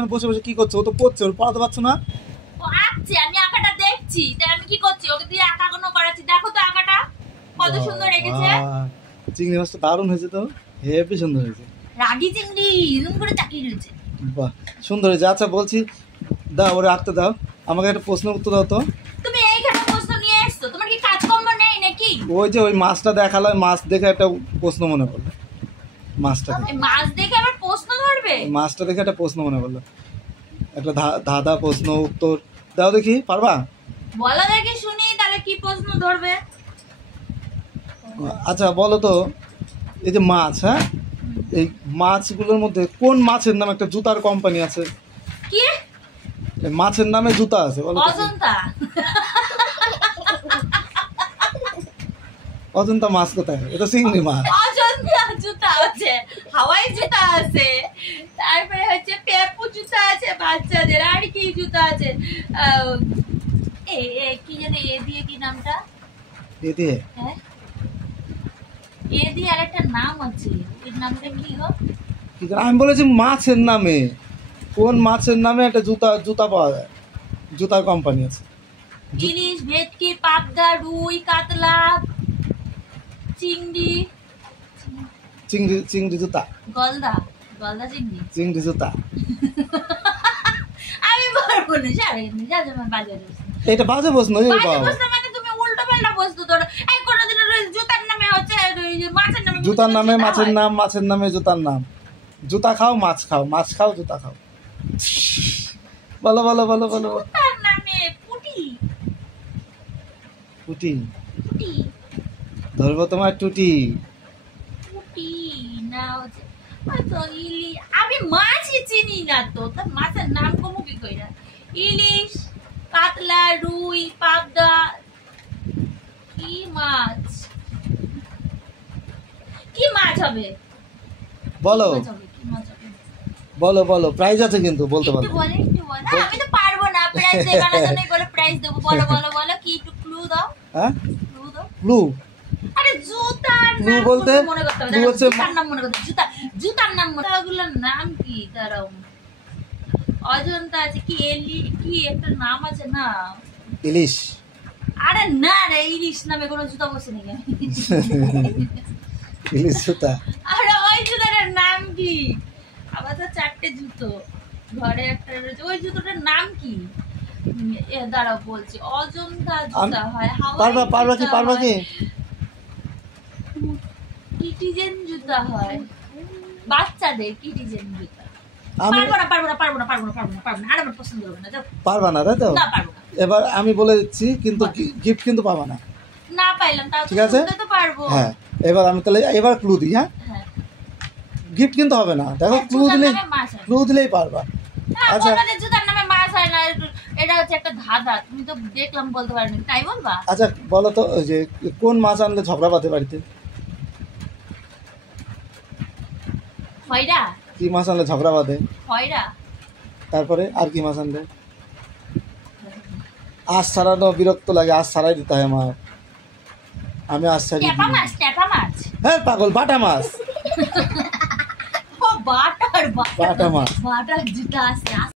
এখানে বসে বসে কি করছো? ও তো করছে, ওর পড়াতে পারছো না? ও আঁকছে, আমি আঁকাটা দেখছি। তাই আমি কি করছি, ওকে দিয়ে আঁকাগুলো করাচ্ছি। দেখো তো আঁকাটা কত সুন্দর এঁকেছে। চিংড়ি মাছটা দারুণ হয়েছে তো, হেবি সুন্দর হয়েছে। রাগি চিংড়ি এরকম করে চাকিয়ে রয়েছে। বাহ, সুন্দর হয়েছে। আচ্ছা বলছি, দাও ওরে আঁকতে দাও। আমাকে একটা প্রশ্ন উত্তর দাও তো। তুমি এইখানে প্রশ্ন নিয়ে এসছো, তোমার কি কাজকর্ম নেই নাকি? ওই যে ওই মাছটা দেখালো, মাছ দেখে একটা প্রশ্ন মনে পড়লো। মাছটা দেখে, মাছ দেখে আবার প্রশ্ন ধরবে? মাছটা দেখে একটা প্রশ্ন মনে পড়লো, একটা ধাঁধা প্রশ্ন উত্তর দাও দেখি, পারবা? বলো দেখি শুনি, তাহলে কি প্রশ্ন ধরবে। আচ্ছা বলো তো, এই যে মাছ, হ্যাঁ, এই মাছগুলোর মধ্যে কোন মাছের নামে একটা জুতার কোম্পানি আছে? কি মাছের নামে জুতা আছে, বলো তো? অজন্তা। অজন্তা মাছ কোথায়? এটা চিংড়ি মাছ। অজন্তা জুতা আছে, হাওয়াই জুতা আছে, তারপরে হচ্ছে পেপু জুতা আছে বাচ্চাদের, আর কি জুতা আছে? কি জানে এ দিয়ে, কি নামটা? এ দিয়ে? হ্যাঁ, এ দিয়ে আর একটা নাম আছে, ওই নামটা কি গো? আমি বলেছি মাছের নামে, কোন মাছের নামে একটা জুতা পাওয়া যায়, জুতার কোম্পানি আছে? ইলিশ, ভেটকি, পাবদা, রুই, কাতলা, চিংড়ি। চিংড়ি জুতা, গলদা চিংড়ি। চিংড়ি জুতা। আমি পারবো না, সারাদিন যা যা বাজে প্রশ্ন। এটা বাজে প্রশ্ন। মানে তুমি উল্টো পাল্টা প্রশ্ন ধরো। এই কোনদিন জুতার নামে হচ্ছে মাছের নামে, জুতার নামে মাছের নাম, মাছের নামে জুতার নাম। জুতা খাও, মাছ খাও, মাছ খাও, জুতা খাও। বলো বলো বলো বলো। জুতার নামে পুটি। টুটি পুটি ধরবো তোমার, টুটি। পুটি না হচ্ছে আমি মাছই চিনি না তো, তা মাছের নাম কমু কি কইরা? ইলিশ, কাতলা, রুই, পাবদা, কি মাছ? কি মাছ হবে? বলো কি মাছ হবে? কি মাছ হবে? বলো বলো, প্রাইজ আছে কিন্তু, বলতে পারো। একটু বলে, একটু বলে। আমি তো পারবো না, প্রাইজ দেওয়ার জন্যই বলে প্রাইজ দেবো। বলো বলো বলো, কি একটু ক্লু দাও। হ্যাঁ, ক্লু দাও। ক্লু? আরে জুতার ক্লু নাম বলতে মনে করতে হবে, ক্লু হচ্ছে জুতার নাম মনে করতে হবে। জুতার নাম মনে, ওগুলোর নাম কি? দাঁড়াও, অজন্তা আছে, কি কি একটা নাম আছে না? ইলিশ। আরে না রে, ইলিশ নামে কোনো জুতা বসে নাকি? ইলিশ জুতা। আরে ওই জুতাটার নাম কি? আবার তো 4টে জুতো, ঘরে একটা রয়েছে, ওই জুতোটার নাম কি? দাঁড়াও বলছি। অজন্তা জুতা হয়, পারবা কি? কিটিজেন জুতা হয় বাচ্চাদের, কিটিজেন জুতা। আমি পারবো না। আর আমার পছন্দ হবে না, যাও। পারবা না, তাই তো? না, পারবো না। এবার আমি বলে দিচ্ছি, কিন্তু গিফট কিন্তু পাবা না। না পাইলাম তাও ঠিক আছে, তো পারবো। হ্যাঁ। এবার আমি তাহলে এবার ক্লু দিই। হ্যাঁ, গিফট কিন্তু হবে না, দেখো। ক্লু দিলেই পারবা। আচ্ছা জুতার নামে মাছ হয় না, এটা হচ্ছে একটা ধাঁধা। তুমি তো দেখলাম বলতে পারবে না, তাই বলবা? আচ্ছা বলো তো, ওই যে কোন মাছ আনলে ঝগড়া বাঁধে বাড়িতে? খয়রা। কি মাছ আনলে ঝগড়া বাঁধে? খয়রা। তারপরে আর কি মাছ আনলে? আঁশ ছাড়ানো বিরক্ত লাগে, আঁশ ছাড়াই দিতে হয় আমার। আমি আঁশ ছাড়িয়ে ট্যাপা মাছ। হ্যাঁ পাগল, বাটা মাছ। ও বাটার বাটা মাছ। বাটার জুতা আছে।